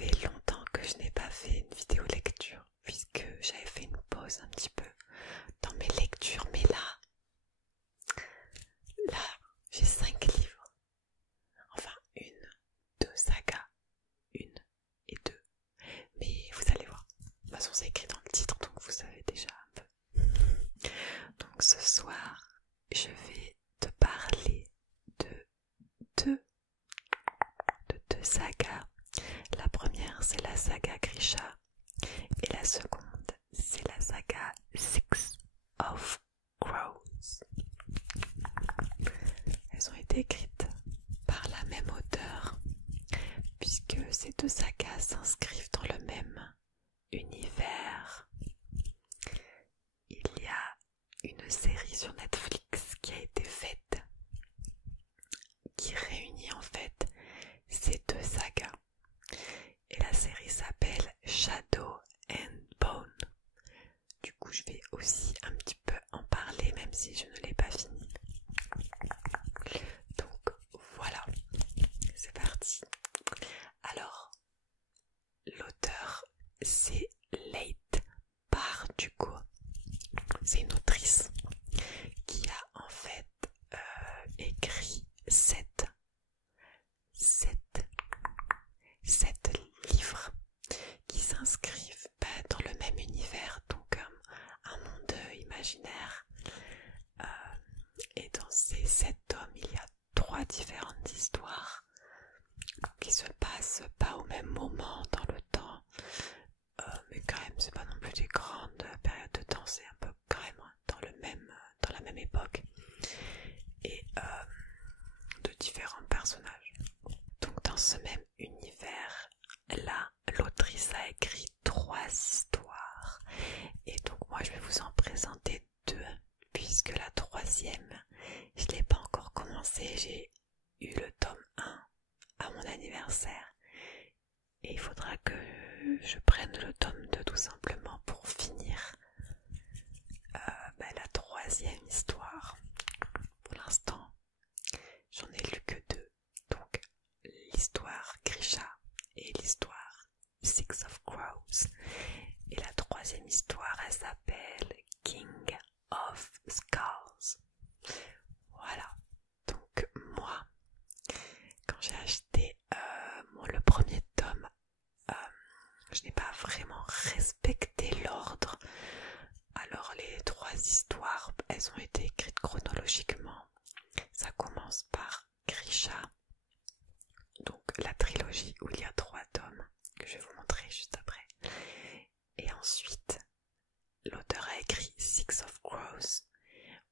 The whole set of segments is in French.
fait longtemps que je n'ai pas fait une vidéo lecture, puisque j'avais fait une pause un petit peu dans mes lectures, mais là, j'ai 5 livres. Enfin, deux sagas, une et deux. Mais vous allez voir. De toute façon, c'est écrit dans le titre, donc vous savez déjà un peu. Donc ce soir, je vais te parler de deux sagas. La première, c'est la saga Grisha, et la seconde, c'est la saga Six of Crows. Elles ont été écrites par la même auteure, puisque ces deux sagas s'inscrivent dans le même univers. Il y a une série sur Netflix qui a été faite, qui réunit en fait ces deux sagas. Et la série s'appelle Shadow and Bone. Du coup, je vais aussi un petit peu en parler, même si je ne l'ai pas fini. Donc voilà, c'est parti. Alors, l'auteur, c'est Leigh Bardugo. C'est une autrice qui a en fait écrit 7 livres qui s'inscrivent dans le même univers, donc un monde imaginaire. Et dans ces 7 tomes, il y a 3 différentes histoires qui se passent pas au même moment dans le temps, mais quand même c'est pas non plus des grandes périodes de temps, c'est un peu quand même dans la même époque, et de différents personnages. Donc dans ce même univers là, l'autrice a écrit 3 histoires, et donc moi je vais vous en présenter 2, puisque la troisième, je l'ai pas encore commencé. J'ai eu le tome 1 à mon anniversaire, et il faudra que je prenne le tome 2 tout simplement pour finir la troisième histoire. Pour l'instant, j'en ai lu que 2, donc l'histoire Grisha et l'histoire Six of Crows. Et la troisième histoire, elle s'appelle King of Skulls. Voilà. Donc moi, quand j'ai acheté le premier tome, je n'ai pas vraiment respecté l'ordre. Alors les 3 histoires, elles ont été écrites chronologiquement. Ça commence par Grisha, donc la trilogie où il y a 3 tomes, que je vais vous montrer juste après. Et ensuite, l'auteur a écrit Six of Crows,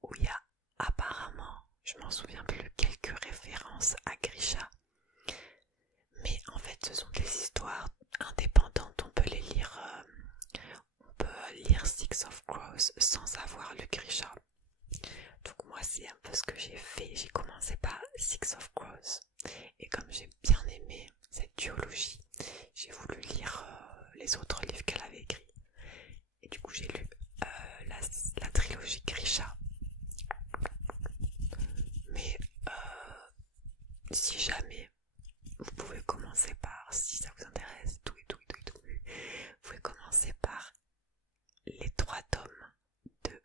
où il y a apparemment, je m'en souviens plus, quelques références à Grisha. Mais en fait, ce sont des histoires indépendantes, on peut les lire, on peut lire Six of Crows sans avoir le Grisha. Donc moi, c'est un peu ce que j'ai fait. J'ai commencé par Six of Crows, et comme j'ai bien aimé cette duologie, j'ai voulu lire les autres livres qu'elle avait écrits. Et du coup, j'ai lu la trilogie Grisha. Mais si jamais vous pouvez commencer par, si ça vous intéresse, tout, vous pouvez commencer par les 3 tomes de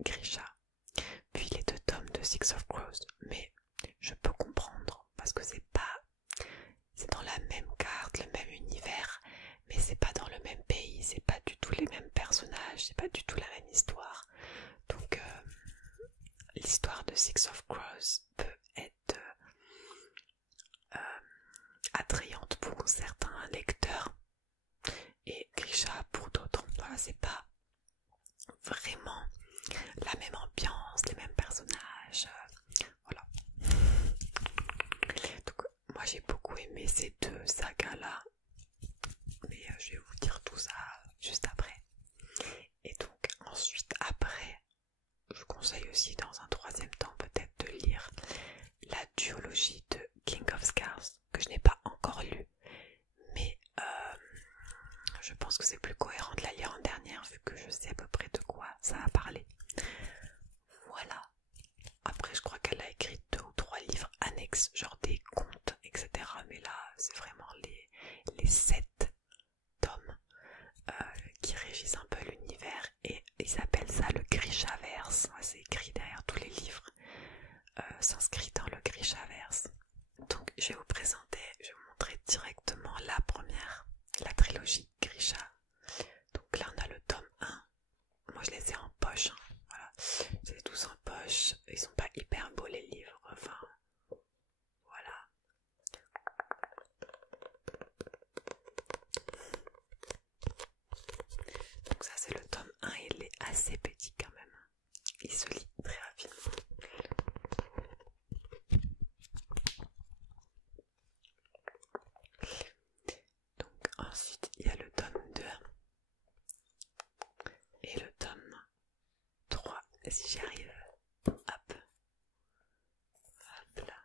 Grisha, puis les 2 tomes de Six of Crows. Mais je peux comprendre, parce que c'est dans la même carte, le même univers, mais c'est pas dans le même pays, c'est pas du tout les mêmes personnages, c'est pas du tout la même histoire. Donc l'histoire de Six of Crows peut être attrayante pour certains lecteurs et Grisha pour d'autres. Voilà, c'est pas vraiment la même ambiance, les mêmes personnages, voilà. Donc moi j'ai beaucoup aimé ces 2 sagas là, mais je vais vous dire tout ça juste après. Et donc ensuite, après, je conseille aussi dans un 3e temps peut-être de lire la duologie de King of Scars, que je n'ai pas encore lu, mais je pense que c'est plus cohérent de la lire en dernière, vu que je sais à peu près de quoi ça va parler. Voilà. Après, je crois qu'elle a écrit 2 ou 3 livres annexes, genre des contes, etc. Mais là, c'est vraiment les les 7 tomes qui régissent un peu l'univers, et ils appellent ça le Grishaverse. C'est écrit derrière tous les livres, s'inscrit dans le Grishaverse. Donc je vais vous montrer directement la première, la trilogie Grisha. Donc là on a le tome 1, moi je les ai en poche, hein. Voilà, je les ai tous en poche, ils sont pas hyper beaux les livres, enfin voilà. Donc ça c'est le tome 1, il est assez petit quand même, il se lit très rapidement. Donc ensuite il y a le tome 2 et le tome 3, si j'y arrive, hop, hop là.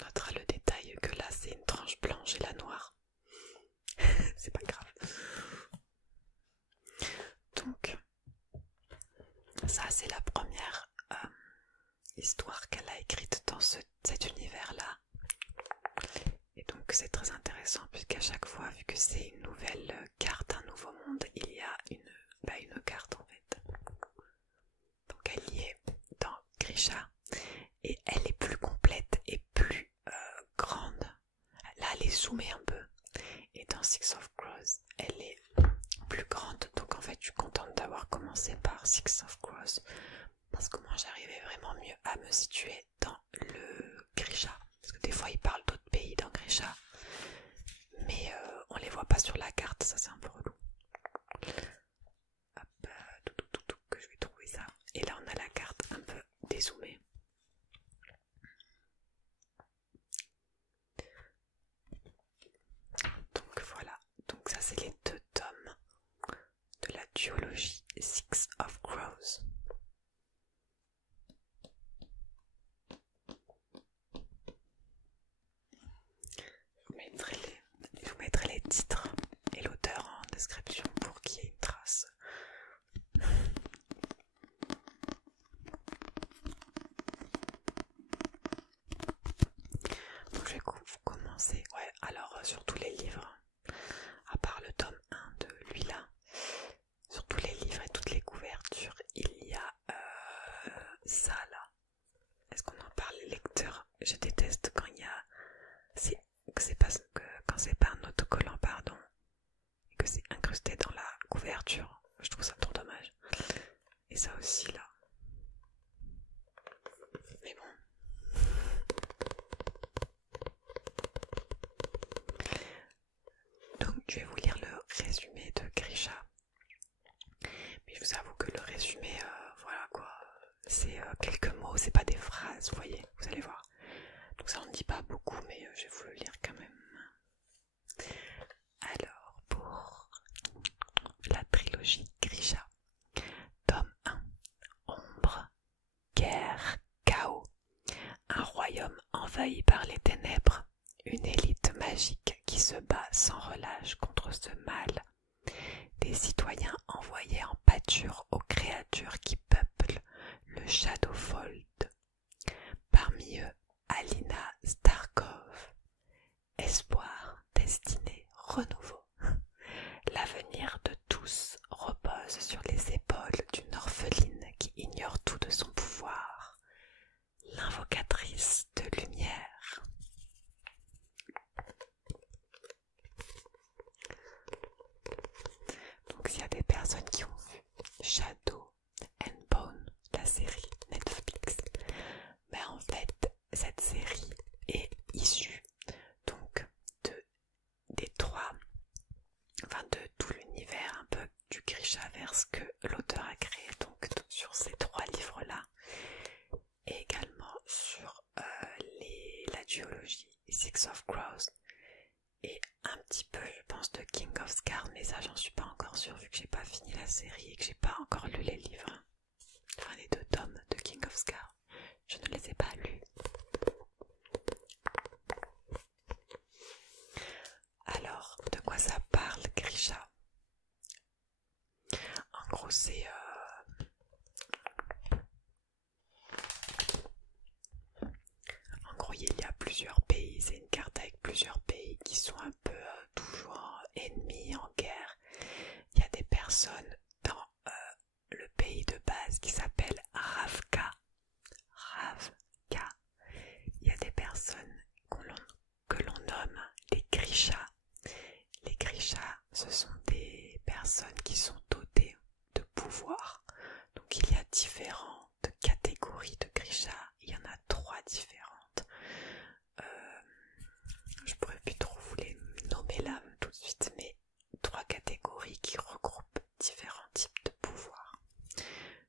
On notera le détail que là c'est une tranche blanche et la noire. C'est pas grave. Donc ça c'est la première histoire qu'elle a écrite dans cet univers là. Et donc c'est très intéressant puisqu'à chaque fois, vu que c'est une nouvelle carte, un nouveau monde, il y a une carte en fait. Donc elle y est dans Grisha et elle est plus complète et plus grande. Là elle est zoomée un peu, et dans Six of Crows elle est plus grande. Donc en fait je suis contente d'avoir commencé par Six of Crows parce que moi j'arrivais vraiment mieux à me situer dans le Grisha, parce que des fois ils parlent d'autres pays dans Grisha mais on les voit pas sur la carte, ça c'est un peu relou. Hop, que je vais trouver ça. Et là on a la carte un peu dézoomée. Donc voilà, donc ça c'est les 2 tomes de la duologie Six of Crows. Je vous mettrai les titres et l'auteur en description pour qu'il y ait une trace. Donc je vais vous commencer. Ouais, alors sur tous les livres, à part le tome 1 de lui là, sur tous les livres et toutes les couvertures, il y a ça là. Est-ce qu'on en parle, les lecteurs? Je déteste quand il y a... quand c'est pas un autocollant, pardon, et que c'est incrusté dans la couverture. Je trouve ça trop dommage. Et ça aussi là. Mais bon. Donc je vais vous lire le résumé de Grisha. Mais je vous avoue que le résumé, voilà quoi, c'est quelques mots, c'est pas des phrases, vous voyez, vous allez voir. Donc ça on ne dit pas beaucoup, mais je vais vous le lire quand même. Alors pour la trilogie Grisha, tome 1, ombre, guerre, chaos, un royaume envahi par les ténèbres, une élite magique qui se bat sans relâche contre ce mal, des citoyens envoyés en pâture aux créatures qui peuplent le Shadowfold. Parmi eux, Alina Starkov, espoir, destinée, renouveau. L'avenir de tous repose sur les épaules d'une orpheline qui ignore tout de son pouvoir, l'invocatrice de lumière. Donc s'il y a des personnes qui ont vu Shadow and Bone, la série Netflix, ben en fait cette série est issue donc de tout l'univers un peu du Grishaverse que l'auteur a créé, donc sur ces 3 livres là, et également sur la duologie Six of Crows, et un petit peu je pense de King of Scars, mais ça j'en suis pas encore sûre vu que j'ai pas fini la série et que j'ai pas encore lu les livres, enfin les 2 tomes de King of Scars, je ne les ai pas lus. Alors, de quoi ça parle Grisha? En gros c'est il y a plusieurs pays qui sont un peu toujours ennemis, en guerre. Il y a des personnes dans le pays de base qui s'appelle Ravka. Ravka. Il y a des personnes que l'on nomme les Grishas. Les Grishas, ce sont des personnes qui sont dotées de pouvoir. Donc il y a différentes catégories de Grishas. Il y en a 3 différentes. Je pourrais plus trop vous les nommer là tout de suite, mais 3 catégories qui regroupent différents types de pouvoirs.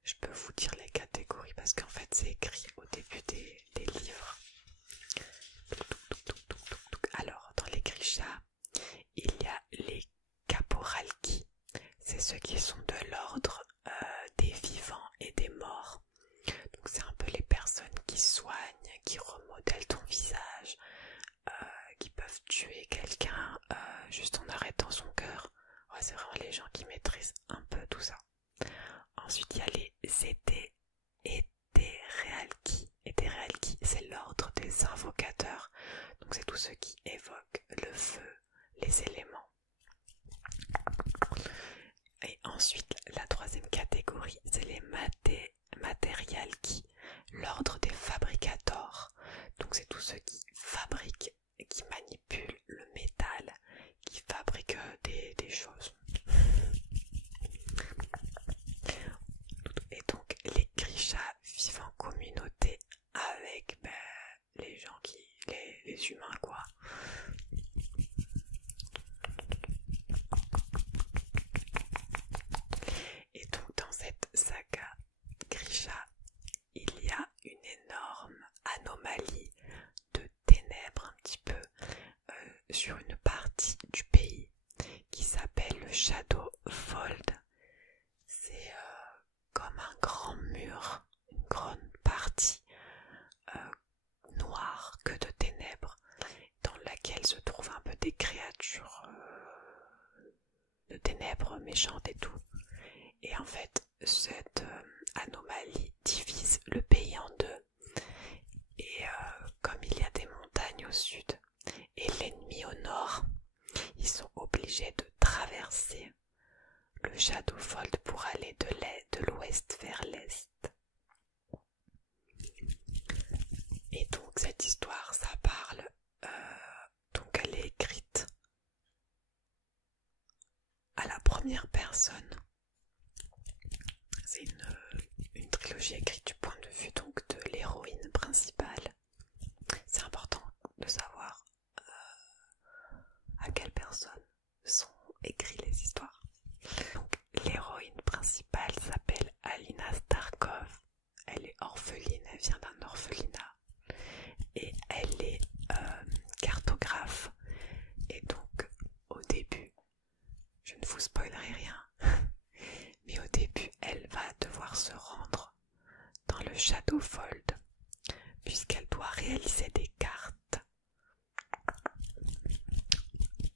Je peux vous dire les catégories parce qu'en fait c'est écrit au début des livres. Alors dans les Grishas, il y a les Caporalki. C'est ceux qui sont de l'ordre des vivants et des morts. Donc c'est un peu les personnes qui soignent, qui remodèlent ton visage, qui peuvent tuer quelqu'un juste en arrêtant son cœur. Ouais, c'est vraiment les gens qui maîtrisent un peu tout ça. Ensuite il y a les Eterealki. Eterealki, c'est l'ordre des invocateurs. Donc c'est tous ceux qui évoquent le feu, les éléments. Et ensuite la 3e catégorie, c'est les Materialki, l'ordre des fabricators. Donc c'est tous ceux qui fabriquent, qui manipulent le métal, qui fabriquent des choses. Et donc les Grishas vivent en communauté avec les gens les humains quoi. Et donc dans cette saga Grisha, il y a une énorme anomalie de ténèbres un petit peu sur une partie du pays qui s'appelle le Shadowfold. C'est comme un grand mur, une grande partie noire que de ténèbres dans laquelle se trouvent un peu des créatures de ténèbres méchantes et tout. Et en fait, cette anomalie divise le pays en 2. Et comme il y a des montagnes au sud et l'ennemi au nord, ils sont obligés de traverser le Shadowfold pour aller de l'ouest vers l'est. Et donc cette histoire, ça parle, donc elle est écrite à la première personne. C'est une trilogie écrite du point de vue donc de l'héroïne principale. C'est important de savoir à quelle personne sont écrites les histoires. Donc l'héroïne principale s'appelle Alina Starkov. Elle est orpheline, elle vient d'un orphelinat. Et elle est cartographe. Et donc au début, je ne vous spoilerai rien, mais au début elle va devoir se rendre dans le Shadowfold puisqu'elle doit réaliser des cartes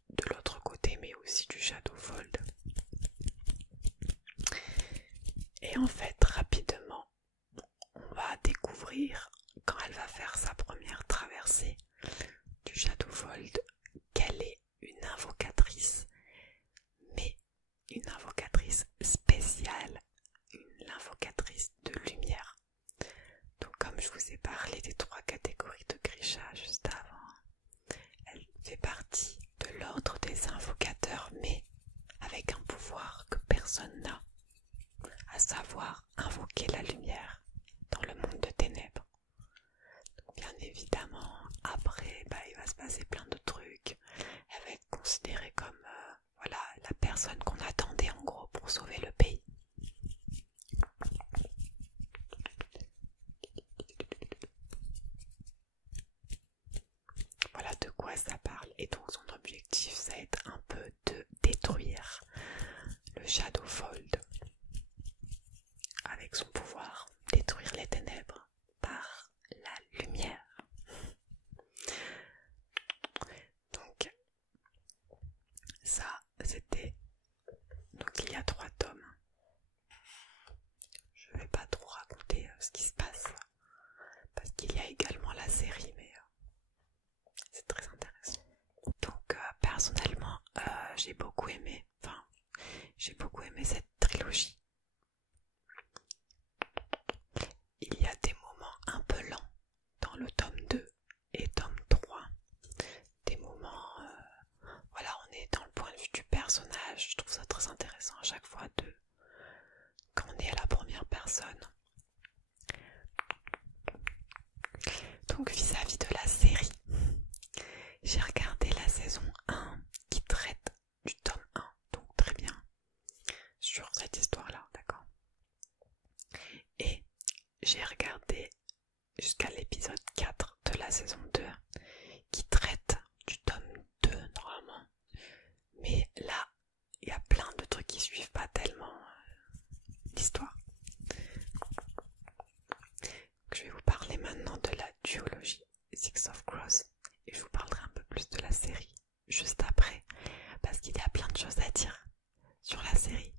de l'autre côté mais aussi du Shadowfold. Et en fait rapidement on va découvrir quand elle va faire sa première traversée du Shadowfold qu'elle est une invocatrice, mais une invocatrice spéciale, l'invocatrice de lumière. Donc comme je vous ai parlé des 3 catégories de Grisha juste avant, elle fait partie de l'ordre des invocateurs, mais avec un pouvoir que personne n'a, à savoir invoquer la lumière dans le monde de ténèbres. Donc bien évidemment, après, il va se passer plein de trucs. Elle va être considérée comme voilà, la personne qu'on attendait en gros pour sauver le pays. Voilà de quoi ça parle. Et donc son objectif, ça va être un peu de détruire le Shadowfold avec son pouvoir, détruire les ténèbres par la lumière. Donc ça c'était, donc il y a 3 tomes. Je vais pas trop raconter ce qui se passe parce qu'il y a également la série, mais c'est très intéressant. j'ai beaucoup aimé. Enfin, j'ai beaucoup aimé cette trilogie. Il y a des moments un peu lents dans le tome 2 et tome 3. Des moments, voilà, on est dans le point de vue du personnage. Je trouve ça très intéressant à chaque fois quand on est à la première personne. Donc vis-à-vis de la série, j'ai regardé la saison 1 qui traite du tome 1, donc très bien, sur cette histoire-là, d'accord. Et j'ai regardé jusqu'à l'épisode 4 de la saison 2 qui traite du tome 2 normalement. Mais là, il y a plein de trucs qui suivent pas tellement l'histoire. Je vais vous parler maintenant de la duologie Six of Crows et je vous parlerai un peu plus de la série juste après parce qu'il y a plein de choses à dire sur la série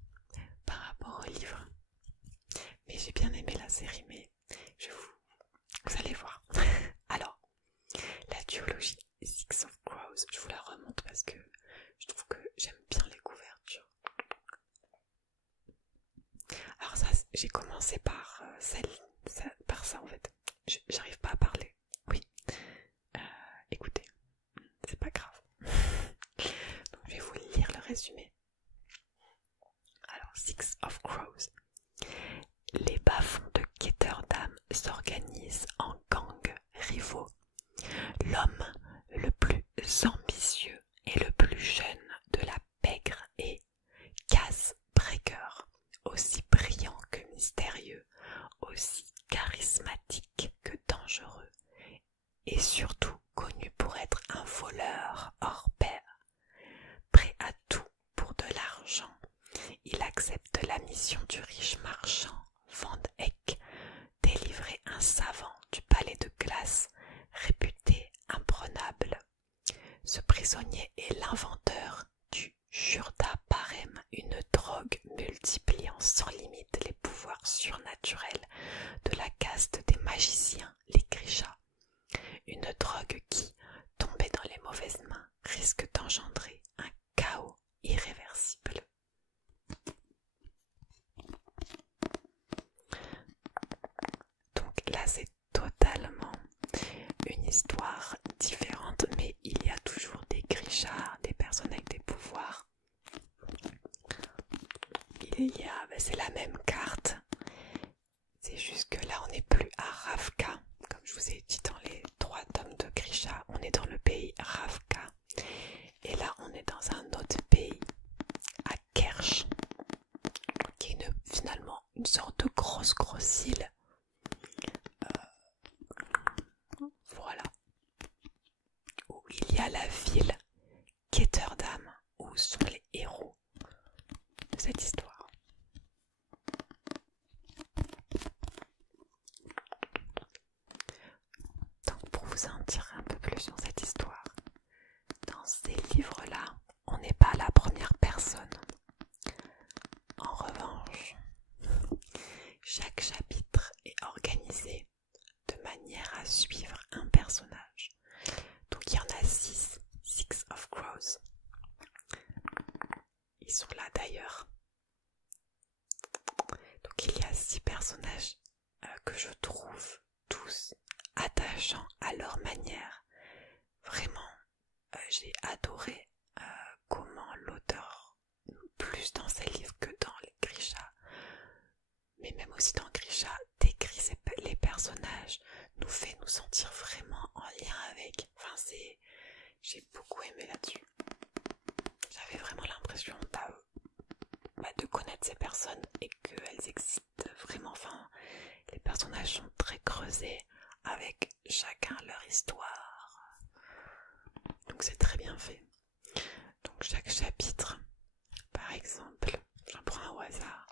par rapport au livre. Mais j'ai bien aimé la série, mais vous allez voir. Alors, la duologie Six of Crows, je vous la remonte parce que je trouve que j'aime bien les couvertures. Alors ça, j'ai commencé par ça en fait. J'arrive pas à parler. Oui. Écoutez, c'est pas grave. Donc, je vais vous lire le résumé. Alors, Six of Crows. Les bas-fonds de Ketterdam s'organisent en gangs rivaux. L'homme le plus ambitieux et le plus jeune de la pègre est Kaz Breaker, aussi brillant que mystérieux, aussi charismatique que dangereux, et surtout connu pour être un voleur hors pair. Prêt à tout pour de l'argent, il accepte la mission du riche marchand Van Eyck, délivrer un savant du palais de glace réputé imprenable. Ce prisonnier est l'inventeur du Jurda Parem, une drogue multipliant sans limite les pouvoirs surnaturels de la caste des magiciens, les Grisha. Une drogue qui, tombée dans les mauvaises mains, risque d'engendrer un chaos irréversible. Donc là, c'est totalement une histoire différente, mais il y a toujours des Grisha, des personnes avec des pouvoirs. C'est la même carte, c'est juste que là on n'est plus à Ravka, comme je vous ai dit dans les 3 tomes de Grisha, on est dans le pays Ravka, et là on est dans un autre pays, à Kersh, qui est finalement une sorte de grosse île. Voilà, où il y a la ville Ketterdam, où sont les héros de cette histoire. Donc pour vous en dire un peu plus sur cette histoire, dans ces livres-là, on n'est pas à la première personne. En revanche, chaque chapitre est organisé de manière à suivre un personnage. Donc il y en a 6, Six of Crows. Ils sont là d'ailleurs. Donc il y a 6 personnages que je trouve tous attachants à leur manière. Vraiment, j'ai adoré comment l'auteur, plus dans ses livres que dans les Grisha, mais même aussi dans Grisha, décrit les personnages, nous fait nous sentir vraiment en lien avec. Enfin, j'ai beaucoup aimé là-dessus. J'avais vraiment l'impression de connaître ces personnes et qu'elles existent vraiment. Enfin, les personnages sont très creusés avec chacun leur histoire. Donc c'est très bien fait. Donc chaque chapitre, par exemple, j'en prends un au hasard.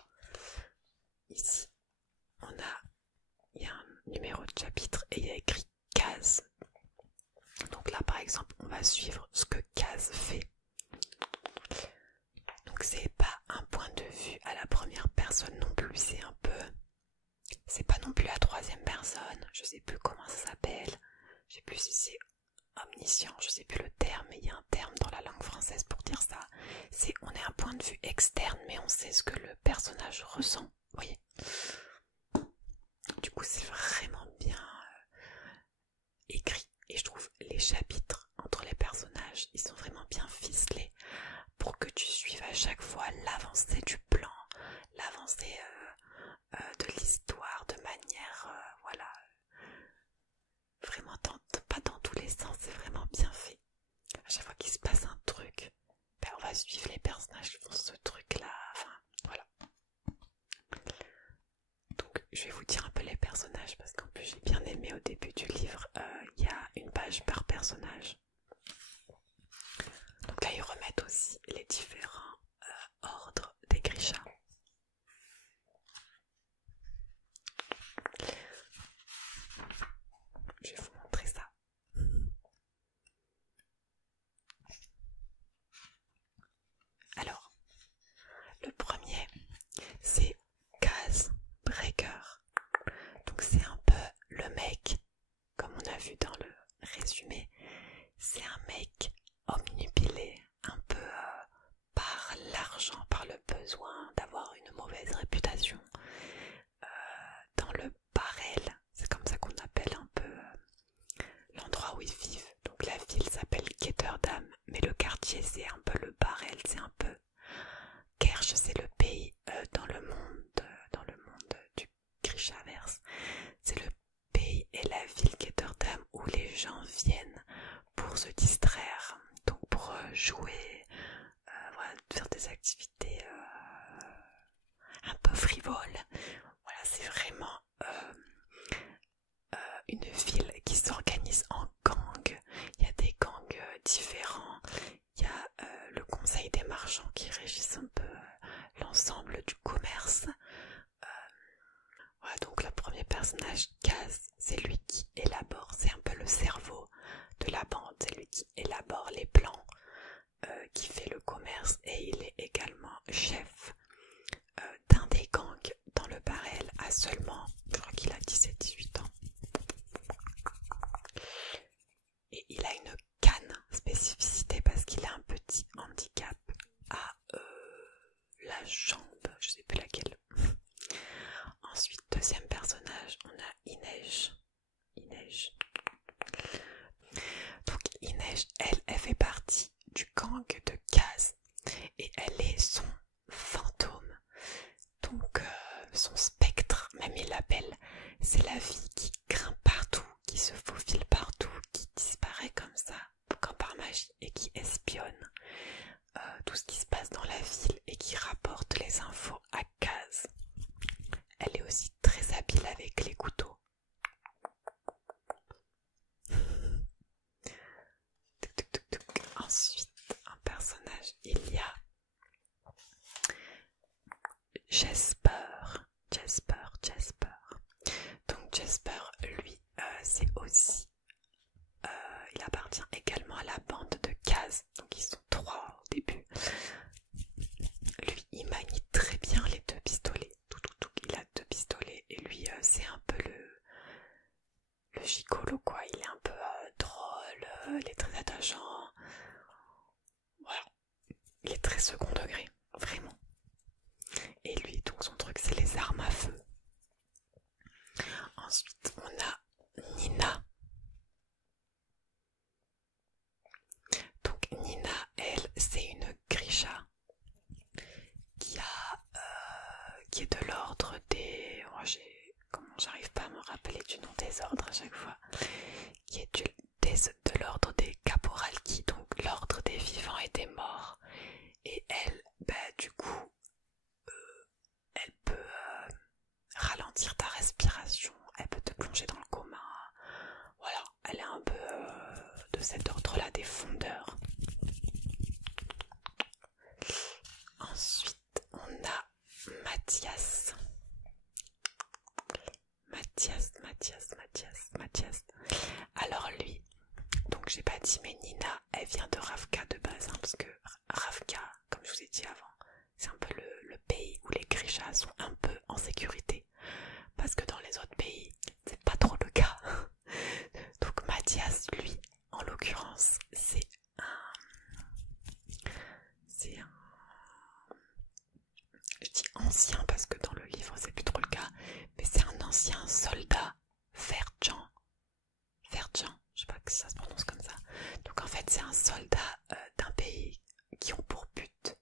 Ici, il y a un numéro de chapitre et il y a écrit Kaz. Donc là, par exemple, on va suivre ce que Kaz fait. Donc c'est pas un point de vue à la première personne non plus, c'est pas non plus la troisième personne, je sais plus comment ça s'appelle, je sais plus si c'est omniscient, je sais plus le terme, mais il y a un terme dans la langue française pour dire ça. C'est on est un point de vue externe, mais on sait ce que le personnage ressent. Vous voyez. Du coup, c'est vraiment bien écrit. Et je trouve les chapitres entre les personnages, ils sont vraiment bien ficelés pour que tu suives à chaque fois l'avancée du plan, l'avancée de l'histoire de manière, voilà, vraiment pas dans tous les sens, c'est vraiment bien fait. À chaque fois qu'il se passe un truc, ben on va suivre les personnages qui font ce truc là, enfin voilà. Donc je vais vous dire un peu les personnages parce qu'en plus j'ai bien aimé au début du livre, il y a une page par personnage. Donc là ils remettent aussi les différents ordres des Grisha. Je vais vous montrer ça. Alors, le premier, c'est Kaz Breaker. Donc c'est un peu le mec, comme on a vu dans le résumé, c'est un mec omnubilé, un peu par l'argent, par le besoin d'avoir une mauvaise réputation. Dans le Barrel, c'est comme ça qu'on appelle un peu l'endroit où ils vivent. Donc la ville s'appelle Ketterdam, mais le quartier c'est un peu le Barrel, c'est un peu Kerch, c'est le pays dans le monde du Grishaverse. C'est le pays et la ville Ketterdam où les gens viennent pour se distraire, donc pour jouer, voilà, faire des activités un peu frivoles. Voilà, c'est vraiment une ville qui s'organise en gangs. Il y a des gangs différents. Il y a le conseil des marchands qui régissent un peu l'ensemble du commerce. Voilà, donc le premier personnage, Kaz, c'est lui qui élabore, c'est un peu le cerveau de la bande, c'est lui qui élabore les plans, qui fait le commerce, et il est également chef d'un des gangs dans le Barrel à seulement, je crois qu'il a 17-18 ans. Et il a une canne spécificité parce qu'il a un petit handicap à la jambe, je sais plus laquelle. Ensuite, deuxième personnage, on a Inej. Donc Inej, elle fait partie du gang de Kaz et elle est son fantôme. Donc son spectre, même il l'appelle, c'est la vie qui grimpe partout, qui se faufile partout, qui disparaît comme ça, comme par magie, et qui espionne tout ce qui se passe dans la ville et qui rapporte les infos à Kaz. Elle est aussi très habile avec les couteaux. Ensuite, un personnage, il y a Jasper. Donc Jasper, lui, c'est aussi, il appartient également à la bande de Kaz. Donc ils sont 3 au début. Lui, il manie très bien les 2 pistolets. Il a 2 pistolets et lui, c'est un peu le gigolo quoi. Il est un peu drôle, il est très attachant. Voilà, il est très second degré, vraiment. Et lui, donc son truc, c'est les armes à feu. Ensuite, on a Nina. Donc Nina, elle, c'est une Grisha qui est de l'ordre des... comment j'arrive pas à me rappeler du nom des ordres à chaque fois. Qui est de l'ordre des Caporalki, donc l'ordre des vivants et des morts. Et elle, du coup, elle peut ralentir ta respiration, elle peut te plonger dans le coma. Voilà, elle est un peu de cet ordre-là des fondeurs. Ensuite, on a Mathias. Alors lui, donc j'ai pas dit, mais Nina, elle vient de Ravka de base, hein, parce que Ravka, comme je vous ai dit avant, c'est un peu le pays où les Grishas sont un peu en sécurité, parce que dans les autres pays, c'est pas trop le cas. Donc Mathias, lui, en l'occurrence, Grishax, ça se prononce comme ça. Donc en fait c'est un soldat d'un pays qui ont pour but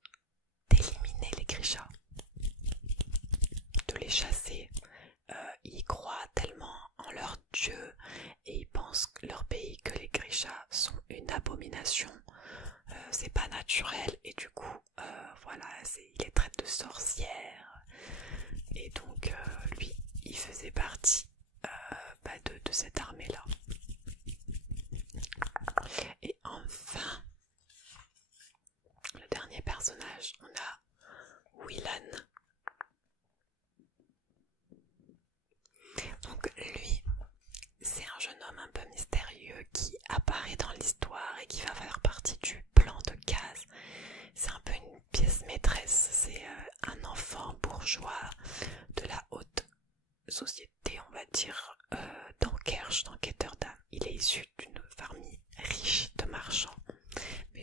d'éliminer les Grishas, de les chasser. Ils croient tellement en leur dieu et ils pensent que leur pays, que les Grishas sont une abomination, c'est pas naturel, et du coup voilà, il les traite de sorcières, et donc lui il faisait partie de cette armée là. Et enfin le dernier personnage, on a Willan. Donc lui, c'est un jeune homme un peu mystérieux qui apparaît dans l'histoire et qui va faire partie du plan de Kaz. C'est un peu une pièce maîtresse, c'est un enfant bourgeois de la haute société, on va dire, d'Ankersch, dans Ketterdam. Il est issu d'une famille riche de marchands, mais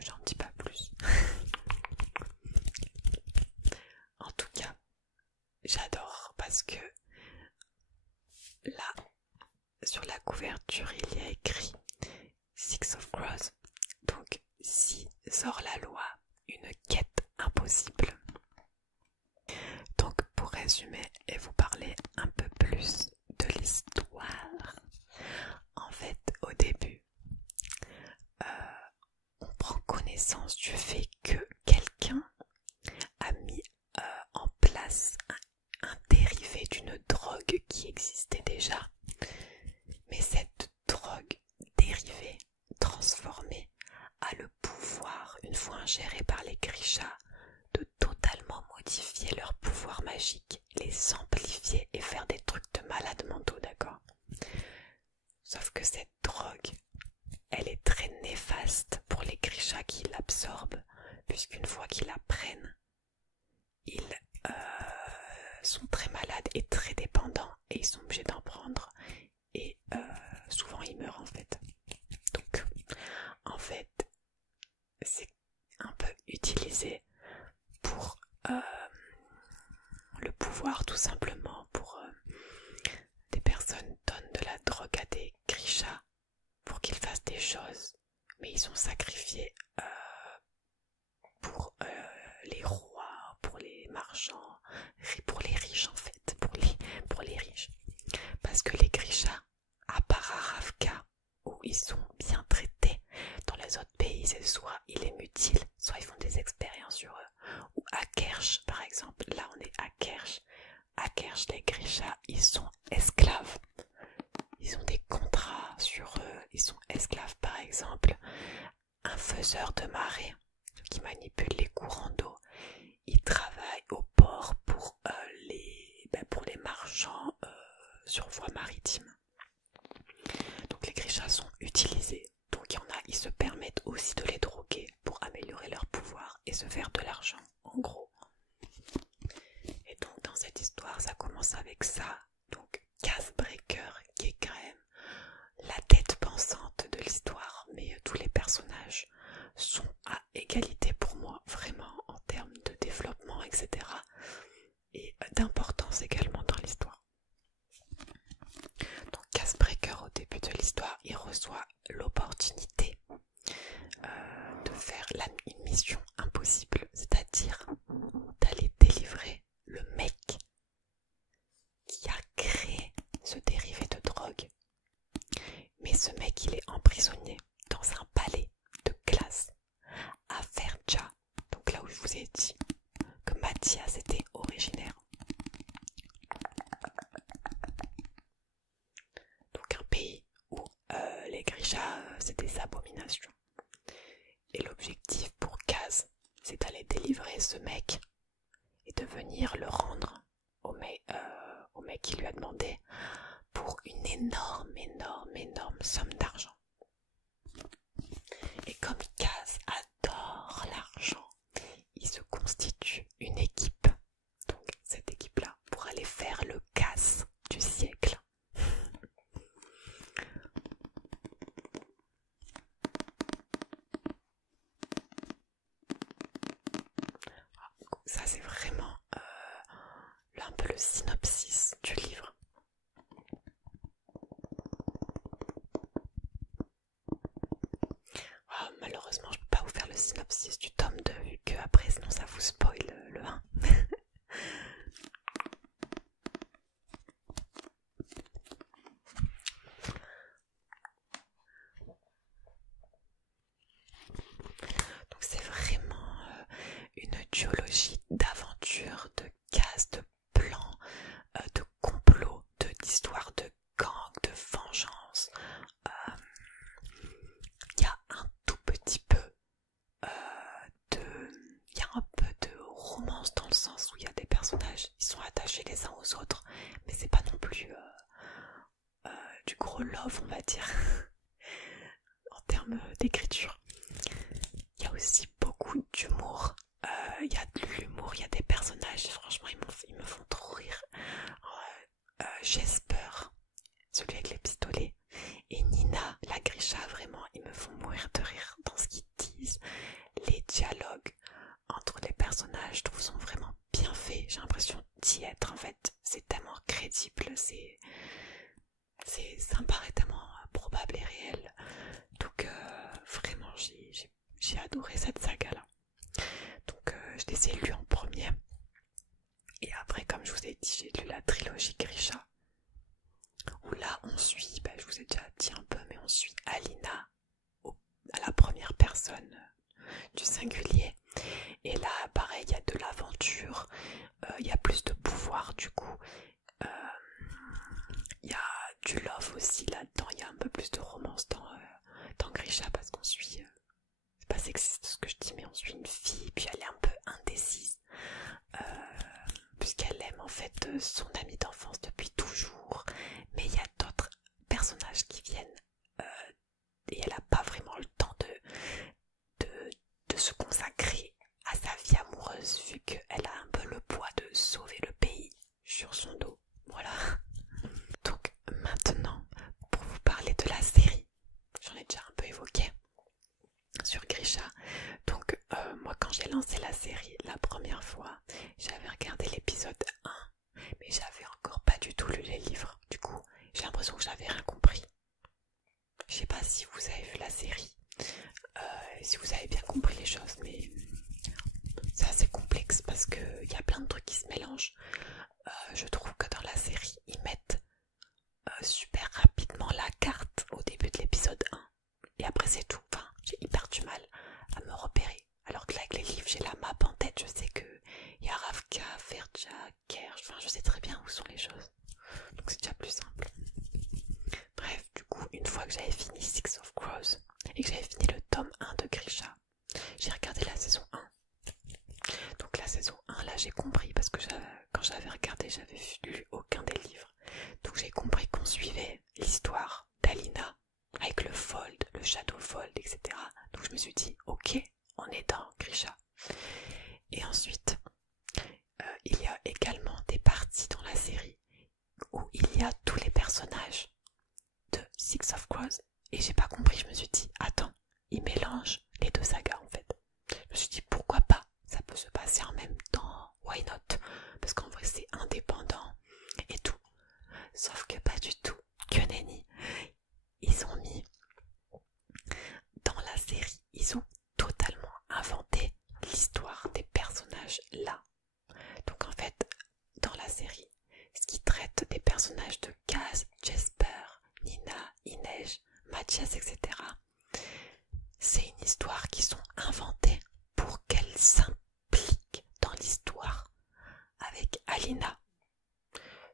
j'en dis pas plus. En tout cas, j'adore parce que là, sur la couverture, il y a écrit Six of Crows. Donc, si sort la loi, une quête impossible. Donc, pour résumer et vous parler un peu plus de l'histoire, en fait, au début, on prend connaissance du fait que quelqu'un a mis en place un dérivé d'une drogue qui existait déjà, mais cette drogue dérivée, transformée, a le pouvoir, une fois ingérée par les Grishas, de totalement modifier leur pouvoir magique, les amplifier et faire des trucs de malades mentaux, d'accord? Sauf que cette drogue, elle est très néfaste pour les Grishas qui l'absorbent, puisqu'une fois qu'ils la prennent, ils sont très malades et très dépendants, et ils sont obligés d'en prendre, et souvent ils meurent en fait. Donc en fait c'est un peu utilisé pour le pouvoir, tout simplement, pour des personnes donnent de la drogue à des Grishas pour qu'ils fassent des choses, mais ils sont sacrifiés pour les rois, pour les marchands, pour les riches en fait, pour les riches. Parce que les Grishas, à part à Ravka, où ils sont bien traités, dans les autres pays, c'est soit ils les mutilent, soit ils font des expériences sur eux. Ou à Kersh, par exemple, là on est à Kersh. À Kersh, les Grishas, ils sont esclaves. Ils ont des contrats sur eux, ils sont esclaves. Par exemple, un faiseur de marée qui manipule les courants d'eau, il travaille au port pour les marchands sur voie maritime. Donc les Grishas sont utilisés. Donc il y en a, ils se permettent aussi de les droguer pour améliorer leur pouvoir et se faire de l'argent, en gros. Et donc dans cette histoire, ça commence avec ça. Donc Kazbreaker, qui est quand même la tête pensante de l'histoire, mais tous les personnages sont à égalité pour moi, vraiment, en termes de développement, etc. Et d'importance également dans l'histoire. Donc Kazbreaker, au début de l'histoire, il reçoit l'opportunité de faire une mission impossible, c'est-à-dire d'aller délivrer le mec qui a créé ce dérivé de drogue. Mais ce mec, il est emprisonné dans un palais de glace à Verja, donc là où je vous ai dit que Mathias était originaire. Donc un pays où les Grishas, c'est des abominations. Et l'objectif pour Kaz, c'est d'aller délivrer ce mec et de venir le rendre au mec qui lui a demandé pour une énorme somme d'argent. Et comme Kaz adore l'argent, il se constitue une équipe. Donc cette équipe-là pour aller faire le casse du siècle. Ça c'est vraiment un peu le synopsis du livre. synopsis du tome 2 vu que après sinon ça vous spoil le 1. Donc c'est vraiment une duologie d'aventures, de cases, de plans, de complots, d'histoires de gangs, de vengeance. Il y a un tout petit peu il y a un peu de romance dans le sens où il y a des personnages, ils sont attachés les uns aux autres, mais c'est pas non plus du gros love, on va dire, en termes d'écriture. Il y a aussi beaucoup d'humour, il y a de l'humour, il y a des personnages, franchement ils me font trop rire. Jesper, celui avec les pistolets, et Nina, la Grisha, vraiment ils me font mourir de rire dans ce qu'ils disent. Les dialogues entre les personnages, je trouve, sont vraiment bien faits. J'ai l'impression d'y être en fait. C'est tellement crédible, ça me paraît tellement probable et réel. Donc vraiment, j'ai adoré cette saga-là. Donc je les ai lus en premier. Et après, comme je vous ai dit, j'ai lu la trilogie Grisha. Où là, on suit, je vous ai déjà dit un peu, mais on suit Alina à la première personne du singulier. Et là, pareil, il y a de l'aventure, il y a plus de pouvoir du coup. Il y a du love aussi là-dedans, il y a un peu plus de romance dans Grisha parce qu'on suit, c'est pas sexiste ce que je dis, mais on suit une fille, puis elle est un peu indécise, puisqu'elle aime en fait son ami d'enfance depuis toujours, mais il y a d'autres personnages qui viennent et elle a pas vraiment le temps de se consacrer à sa vie amoureuse vu qu'elle a un peu le poids de sauver le pays sur son dos. Voilà. Donc maintenant, pour vous parler de la série, j'en ai déjà un peu évoqué sur Grisha. Donc moi quand j'ai lancé la série la première fois, j'avais regardé l'épisode 1, mais j'avais encore pas du tout lu les livres. Du coup, j'ai l'impression que j'avais rien compris. Je sais pas si vous avez vu la série, si vous avez bien compris les choses, mais c'est assez complexe parce qu'il y a plein de trucs qui se mélangent. Je trouve que dans la série, ils mettent super rapidement la carte au début de l'épisode 1. Et après c'est tout. Enfin, j'ai hyper du mal à me repérer. Alors que là, avec les livres, j'ai la map en tête. Je sais que il y a Ravka, Ferja, Kersh. Enfin, je sais très bien où sont les choses. Donc c'est déjà plus simple. Bref, du coup, une fois que j'avais fini Six of Crows et que j'avais fini le tome 1 de Grisha, j'ai regardé la saison 1. Donc la saison 1, là, j'ai compris parce que quand j'avais regardé, j'avais lu aucun des livres. Donc j'ai compris qu'on suivait l'histoire d'Alina avec le fold, le shadow fold, etc. Donc je me suis dit, ok, on est dans Grisha. Et ensuite, il y a également des parties dans la série où il y a tous les personnages de Six of Crows. Et j'ai pas compris, je me suis dit, attends, ils mélangent les deux sagas en fait. Je me suis dit, pourquoi pas, ça peut se passer en même temps, why not? Parce qu'en vrai c'est indépendant et tout. Sauf que pas du tout, que nenni. Ils ont mis dans la série, ils ont totalement inventé l'histoire des personnages là. Donc en fait, dans la série, ce qui traite des personnages de Kaz, Jesper, Nina, Inej, Mathias, etc., c'est une histoire qui sont inventées pour qu'elles s'impliquent dans l'histoire avec Alina.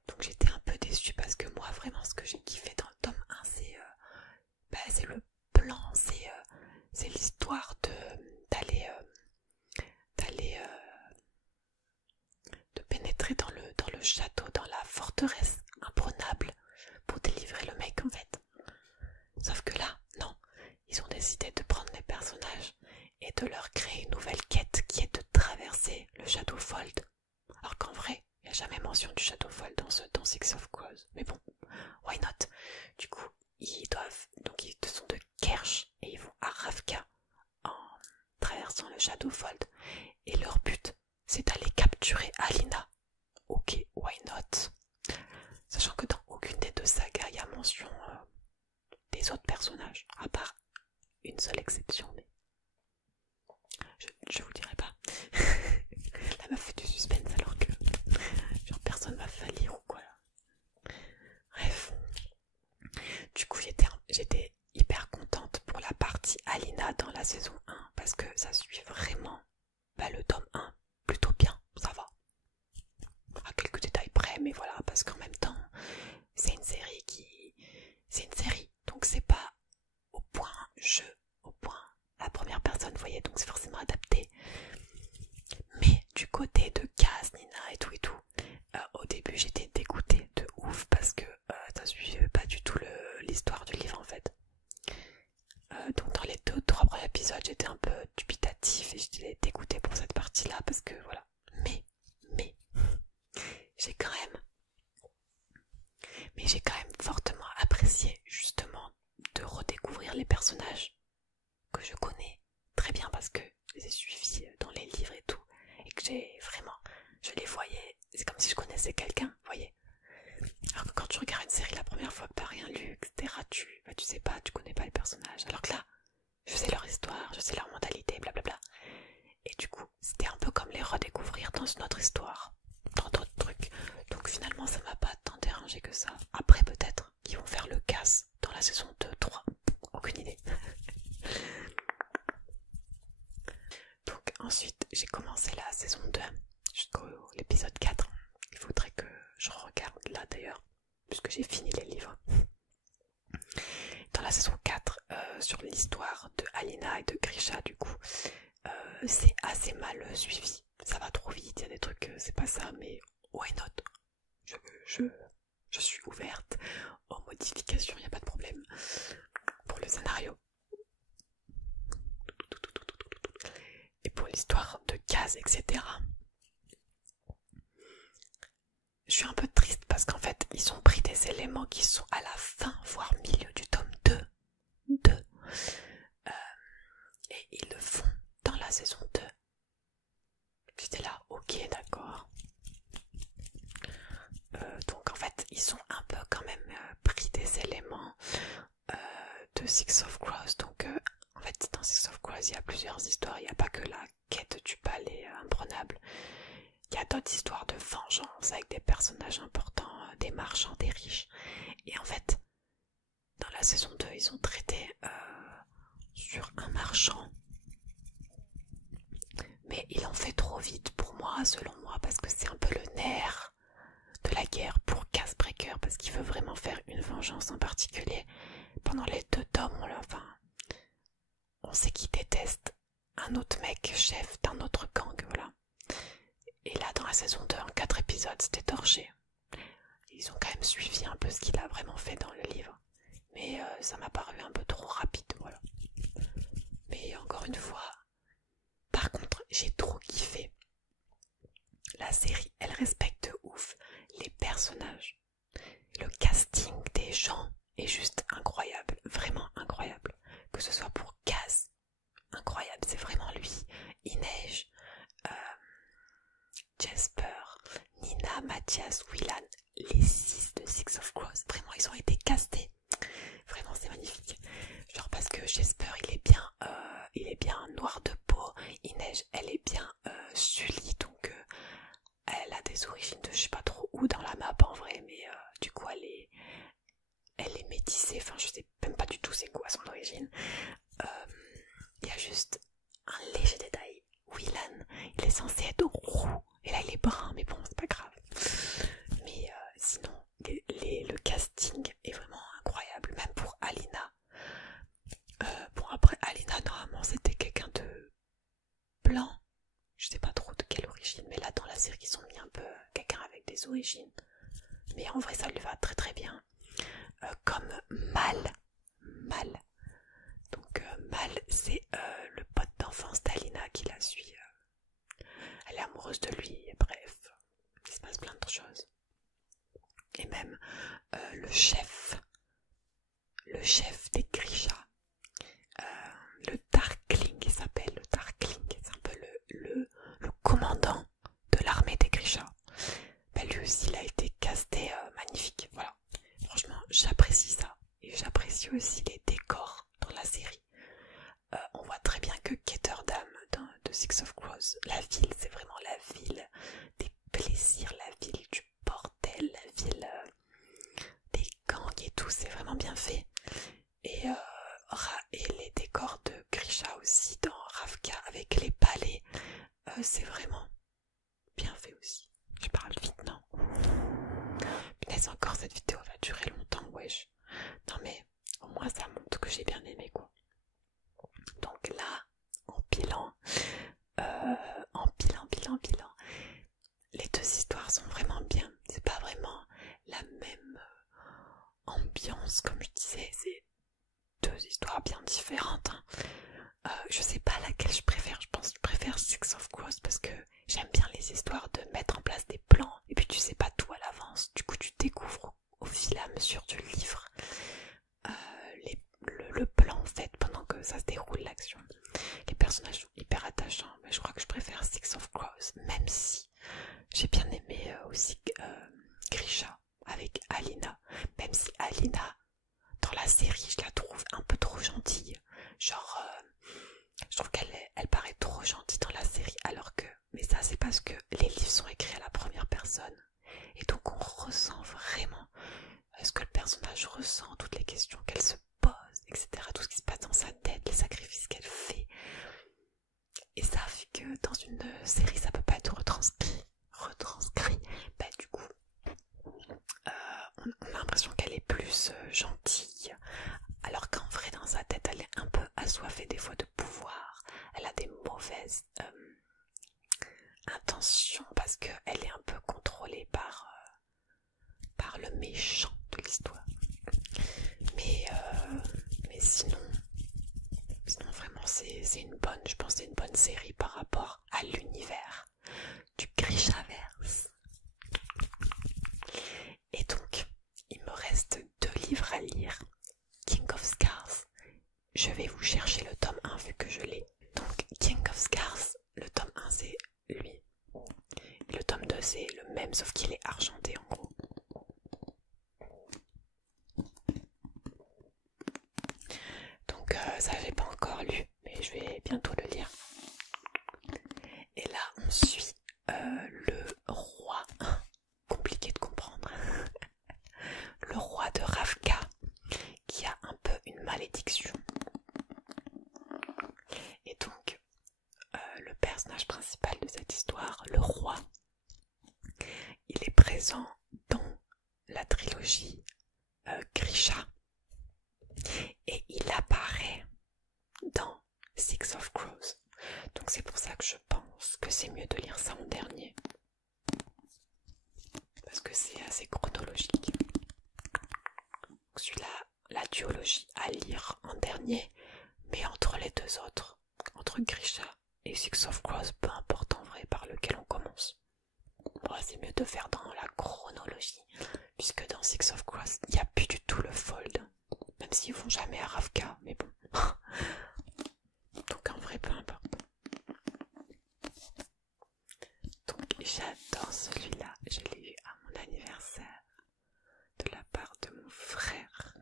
Donc j'étais un peu déçue parce que moi vraiment ce que j'ai kiffé dans le tome 1 c'est le plan, c'est l'histoire de pénétrer dans le château, dans la forteresse imprenable pour délivrer le mec en fait. Sauf que là, non, ils ont décidé de prendre les personnages et de leur créer une nouvelle quête qui est de traverser le château Fold. Alors qu'en vrai, il n'y a jamais mention du château Fold dans Six of Crows. Mais bon, why not? Du coup, ils sont de Kersh et ils vont à Ravka en traversant le château Fold. Et leur but, c'est d'aller capturer Alina. Ok, why not? Sachant que dans aucune des deux sagas, il y a mention des autres personnages, à part une seule exception. Mais je vous dirai pas. La meuf fait du suspense alors que genre personne m'a fait lire ou quoi là. Bref. Du coup j'étais hyper contente pour la partie Alina dans la saison 1 parce que ça suit vraiment le tome 1 plutôt bien, ça va. À quelques détails près, mais voilà, parce qu'en même temps, c'est une série donc c'est pas au point au point la première personne, vous voyez, donc c'est forcément adapté. Mais du côté de Kaz, Nina et tout, au début j'étais dégoûtée de ouf parce que ça suivait pas du tout l'histoire du livre en fait. Donc dans les 2-3 premiers épisodes j'étais un peu dubitatif et j'étais dégoûtée pour cette partie là parce que voilà. Mais j'ai quand même fortement apprécié justement de redécouvrir les personnages que je connais très bien parce que je les ai suivis dans les livres et tout et que je les voyais, c'est comme si je connaissais quelqu'un, vous voyez. Alors que quand tu regardes une série la première fois que t'as rien lu, etc., tu sais pas, tu connais pas les personnages. Alors que là, je sais leur histoire, je sais leur mentalité, blablabla. Et du coup, c'était un peu comme les redécouvrir dans une autre histoire, dans d'autres trucs. Donc finalement, ça m'a pas tant dérangé que ça. Après, peut-être qu'ils vont faire le casse dans la saison 2, 3. Aucune idée. Donc ensuite, j'ai commencé la saison 2 jusqu'au l'épisode 4. Il faudrait que je regarde là d'ailleurs, puisque j'ai fini les livres. Dans la saison 4, sur l'histoire de Alina et de Grisha, du coup, c'est assez mal suivi. Ça va trop vite, il y a des trucs, c'est pas ça, mais why not? Je suis ouverte aux modifications, il n'y a pas de problème pour le scénario. Et pour l'histoire de Kaz, etc. Je suis un peu triste parce qu'en fait, ils ont pris des éléments qui sont à la fin, voire milieu du tome 2. Et ils le font dans la saison 2. J'étais là, ok, d'accord. Donc en fait, ils ont un peu quand même pris des éléments de Six of Crows. Donc en fait, dans Six of Crows, il y a plusieurs histoires. Il n'y a pas que la quête du palais imprenable. Il y a d'autres histoires de vengeance avec des personnages importants, des marchands, des riches. Et en fait, dans la saison 2, ils ont traité sur un marchand. Mais ils l'ont fait trop vite pour moi, selon moi, parce que c'est un peu le nerf de la guerre pour Castbreaker, parce qu'il veut vraiment faire une vengeance en particulier. Pendant les 2 tomes, on sait qu'il déteste un autre mec, chef d'un autre gang, voilà. Et là, dans la saison 2, en 4 épisodes, c'était torché. Ils ont quand même suivi un peu ce qu'il a vraiment fait dans le livre. Mais ça m'a paru un peu trop rapide, voilà. Mais encore une fois, par contre, j'ai trop kiffé. La série, elle respecte de ouf les personnages. Le casting des gens est juste incroyable, vraiment incroyable. Que ce soit pour Kaz, incroyable, c'est vraiment lui. Inej, Jasper, Nina, Mathias, Willan, les 6 de Six of Crows, vraiment ils ont été castés. Vraiment c'est magnifique. Genre parce que Jasper il est bien noir de peau, Inej elle est bien Sully, donc elle a des origines de je sais pas trop où dans la map en vrai, mais du coup elle est métissée, enfin je sais même pas du tout c'est quoi son origine. Il y a juste un léger détail, Willan il est censé être roux et là il est brun, mais bon c'est pas grave. Mais sinon le casting est vraiment incroyable, même pour Alina. Bon après Alina normalement c'était quelqu'un de blanc, je sais pas trop de quelle origine, mais là dans la série ils ont mis un peu quelqu'un avec des origines, mais en vrai ça lui va très très bien. Comme Mal, donc Mal c'est le pote d'enfance d'Alina qui la suit, elle est amoureuse de lui, et bref il se passe plein de choses. Et même le chef des Grisha, le Darkling, il s'appelle le Darkling, c'est un peu le commandant de l'armée des Grisha. Ben, lui aussi il a été casté magnifique, voilà. Franchement j'apprécie ça, et j'apprécie aussi les décors dans la série. On voit très bien que Ketterdam de Crows, la ville, c'est vraiment la ville des plaisirs, la ville du bordel, la ville des gangs et tout, c'est vraiment bien fait. Et, et les décors de Grisha aussi dans Ravka avec les palais, c'est vraiment bien fait aussi. Je parle vite, non? Punaise, encore cette vidéo va durer longtemps, wesh. Non mais au moins ça montre que j'ai bien aimé quoi. Donc là, en pilant, les deux histoires sont vraiment bien. C'est pas vraiment la même ambiance comme je disais, c'est deux histoires bien différentes. Hein. Je sais pas laquelle je préfère, je pense que je préfère Six of Crows parce que j'aime bien les histoires de mettre en place des plans et puis tu sais pas tout à l'avance, du coup tu découvres au fil et à mesure du livre le plan en fait pendant que ça se déroule l'action. Les personnages sont hyper attachants, mais je crois que je préfère Six of Crows, même si j'ai bien aimé aussi Grisha avec Alina, même si Alina dans la série je la trouve un peu trop gentille, genre je trouve qu'elle paraît trop gentille dans la série alors que, mais ça c'est parce que les livres sont écrits à la première personne et donc on ressent vraiment ce que le personnage ressent, toutes les questions qu'elle se pose, etc. Tout ce qui se passe dans sa tête, les sacrifices qu'elle fait. Et ça fait que dans une série ça peut pas être retranscrit. Bah du coup on a l'impression qu'elle est plus gentille, alors qu'en vrai dans sa tête elle est un peu assoiffée des fois de pouvoir. Elle a des mauvaises intentions parce qu'elle est un peu contrôlée par le méchant de l'histoire. Mais sinon vraiment c'est une bonne, je pense c'est une bonne série par rapport à l'univers du Grishaverse. Et donc il me reste 2 livres à lire. King of Scars, je vais vous chercher le tome 1 vu que je l'ai. Donc King of Scars, le tome 1 c'est lui. Et le tome 2 c'est le même sauf qu'il est argenté en gros. Donc ça j'ai pas encore lu, mais je vais bientôt le lire. Et là on suit le roi, compliqué de comprendre, le roi de Ravka qui a un peu une malédiction. Et donc le personnage principal de cette histoire, le roi, il est présent dans la trilogie Grisha et il apparaît dans Six of Crows. Donc c'est pour ça que je pense que c'est mieux de lire ça en dernier. Parce que c'est assez chronologique. Donc celui-là, la duologie à lire en dernier, mais entre les deux autres, entre Grisha et Six of Crows, peu importe en vrai par lequel on commence. Bon, c'est mieux de faire dans la chronologie, puisque dans Six of Crows, il n'y a plus du tout le fold. Même s'ils vont jamais à Ravka, mais bon. Donc en vrai, peu importe. Donc j'adore celui-là, je l'ai eu à mon anniversaire de la part de mon frère.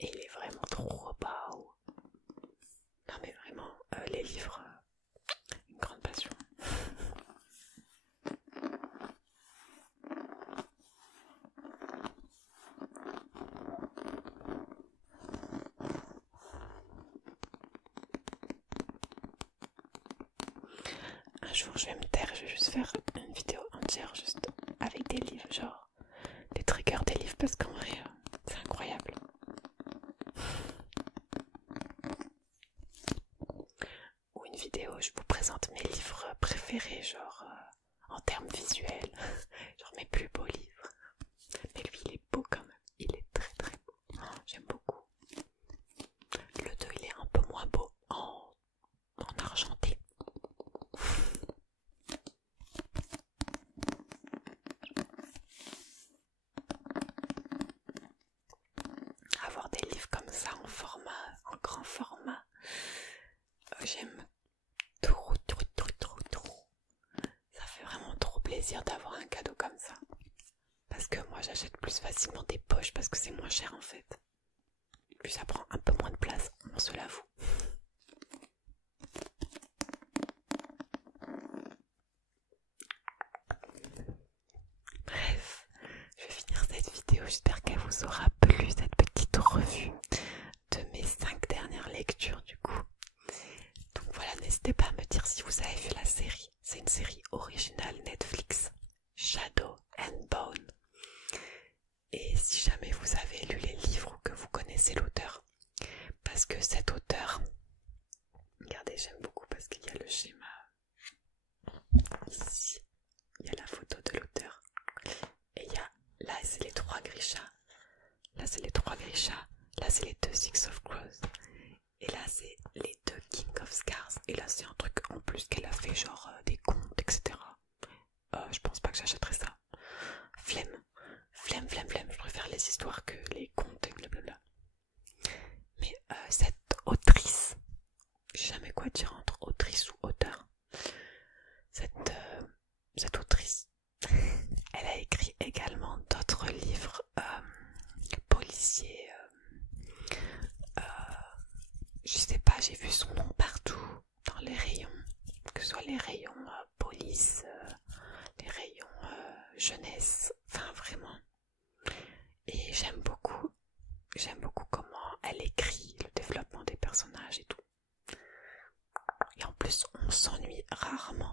Et il est vraiment trop beau. Non mais vraiment, les livres, une grande passion. Un jour je vais me taire, je vais juste faire une vidéo entière juste avec des livres, genre des triggers des livres parce qu'en vrai c'est incroyable. Ou une vidéo, je vous présente mes livres préférés, genre en termes visuels, genre mes plus beaux livres. Mais lui il est beau quand même, il est très très beau, j'aime beaucoup. Le 2 il est un peu moins beau en argenté. Avoir des livres comme ça en grand format, j'aime trop. Ça fait vraiment trop plaisir d'avoir un cadeau comme ça. Parce que moi j'achète plus facilement des poches parce que c'est moins cher en fait. Puis ça prend un peu moins de place, on se l'avoue. vidéo, j'espère qu'elle vous aura plu, cette petite revue de mes 5 dernières lectures du coup. Donc voilà, n'hésitez pas à me dire si vous avez vu la série. C'est une série originale Netflix, Shadow and Bone. Et si jamais vous avez lu les livres ou que vous connaissez l'auteur, parce que cet auteur, regardez, j'aime beaucoup parce qu'il y a le schéma ici, il y a la photo de l'auteur, et il y a, là c'est les 3 Grisha, là c'est les 3 Grisha, là c'est les 2 Six of Crows, et là c'est les 2 King of Scars, et là c'est un truc en plus qu'elle a fait genre des contes, etc. Je pense pas que j'achèterais ça. Flemme, je préfère les histoires que les contes et blablabla. Mais cette autrice, je sais jamais quoi dire entre autrice ou auteur, cette autrice, elle a écrit également d'autres livres policiers, je sais pas, j'ai vu son nom partout dans les rayons, que ce soit les rayons police, les rayons jeunesse, enfin vraiment. Et j'aime beaucoup comment elle écrit, le développement des personnages et tout. Et en plus, on s'ennuie rarement